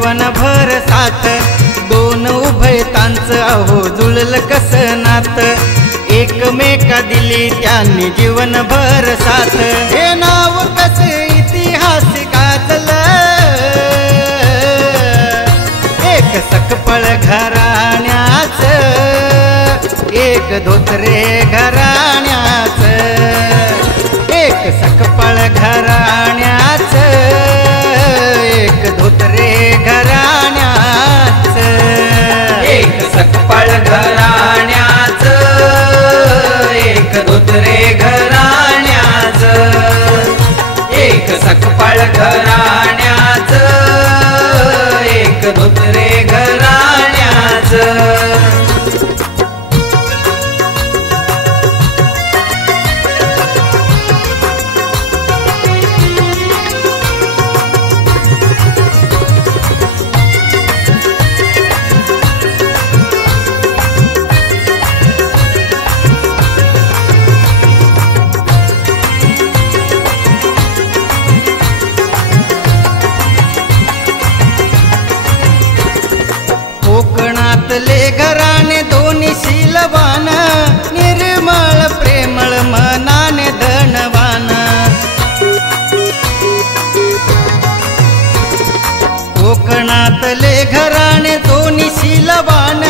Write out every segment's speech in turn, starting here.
जीवनभर साथ दोन उभयतांचं अहो जुळलं कसं नात एकमेका दिली त्यांनी जीवनभर साथ हे नाव कसं इतिहास गाजलं एक सकपळ घराण्याचं एक धोत्रे घराण्याचं एक सकपळ घराण्याचं एक धोत्रे घराण्याचं एक सकपळ घराण्याचं एक धोत्रे घराण्याचं एक सकपळ घराण्याचं एक धोत्रे घराण्याचं कोकणातले घराणे दोन्ही शीलवान निर्मळ प्रेमळ मनाने धनवान कोकणातले घराणे दोन्ही शीलवान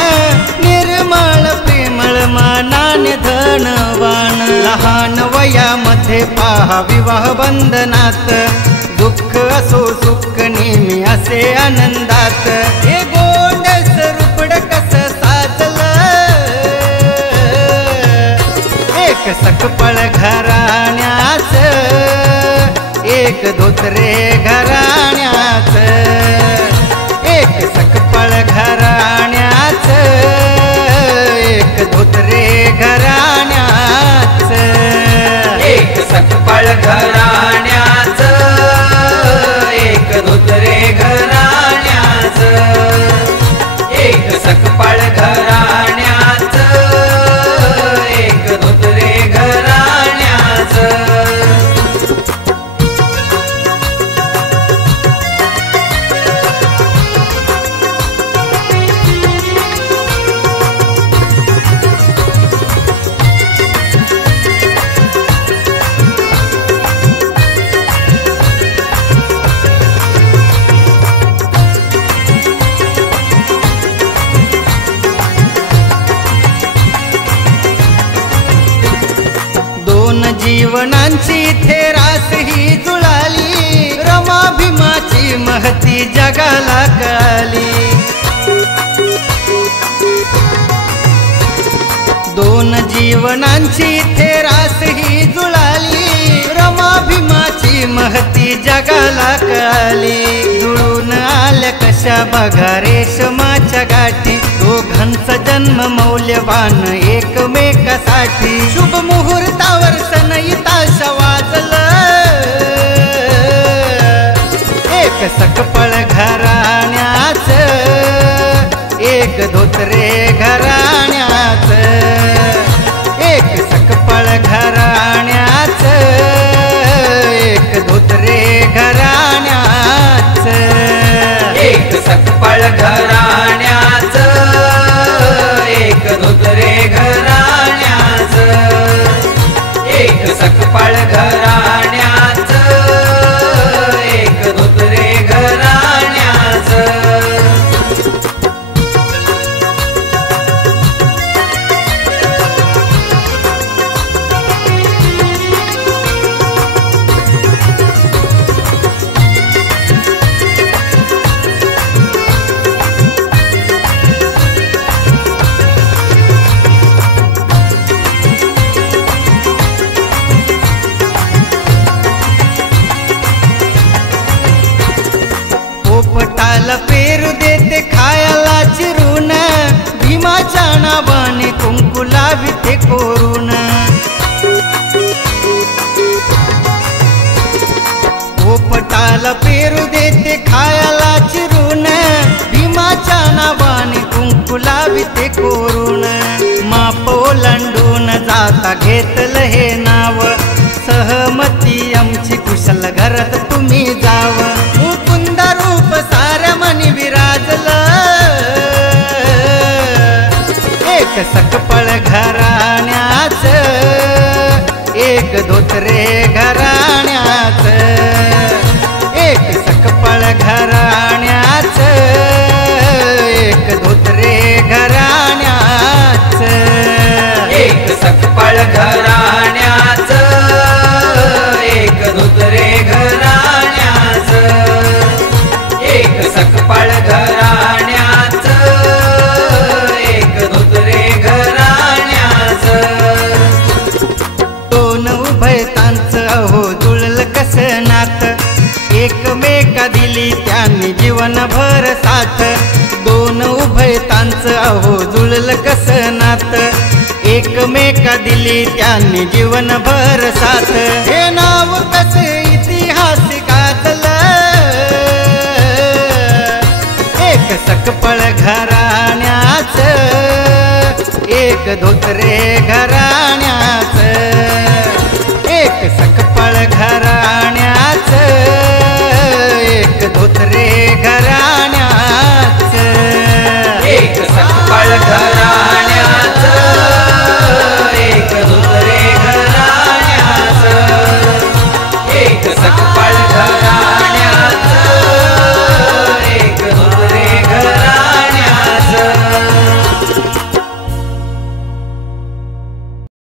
निर्मळ प्रेमळ मनाने धनवान लहान वयामध्ये पहा विवाह बंधनात दुःख असो सुख नेहमी असे आनंदात हे गोंडस रूपड कसं साजलं एक सकपळ घराण्याचं एक धोत्रे घराण्याचं एक सकपळ घराण्याचं एक धोत्रे घराण्याचं एक सकपळ घराण्याचं एक धोत्रे घराण्याचं एक सकपळ घराण्याचं एक धोत्रे घराण्याचं जीवनांची इथे रास ही जुळाली रमा भीमाची महती जगाला कळाली दोन जीवनांची इथे रास ही जुळाली रमा भीमाची महती जगाला कळाली जुळून आल्या कशा बघा रेशमाच्या गाठी दोघांचा जन्म मौल्यवान एकमेकासाठी शुभ मुहूर्तावर सनईताश वाजलं एक सकपळ घराण्याचं एक धोत्रे घराण्याचं एक सकपळ घराण्याचं एक धोत्रे घराण्याचं एक सकपळ घराण्याचं एक धोत्रे घराण्याचं एक सकपळ घराण्याचं एक धोत्रे घराण्याचं पोपटाला पेरू देते खायला चिरून भीमाच्या नावाने कुंकू लाविते कोरून पोपटाला पेरू देते खायला चिरून भीमाच्या नावाने कुंकू लाविते कोरून माप ओलांडून जाता घेतलं हे नाव आमची कुशल घरात तुम्ही जाव मुकुंद रूप साऱ्या मनी सकपळ घराण्याच एक धोत्रे घराण्याच एक सकपळ घराण्याच एक धोत्रे घराण्याच एक सकपळ घराण्याच एक धोत्रे घराण्याच एक सकपळ घराण्याच एक धोत्रे घराण्याच दोन उभयतांचं अहो जुळलं कसं नात एकमेका दिली त्यांनी जीवनभर साथ दोन उभयतांचं अहो जुळलं कसं नात एकमेका दिली त्यांनी जीवनभर साथ हे नाव कसे इतिहास गाजलं एक सकपळ घराण्याच एक धोत्रे घराण्याच एक सकपळ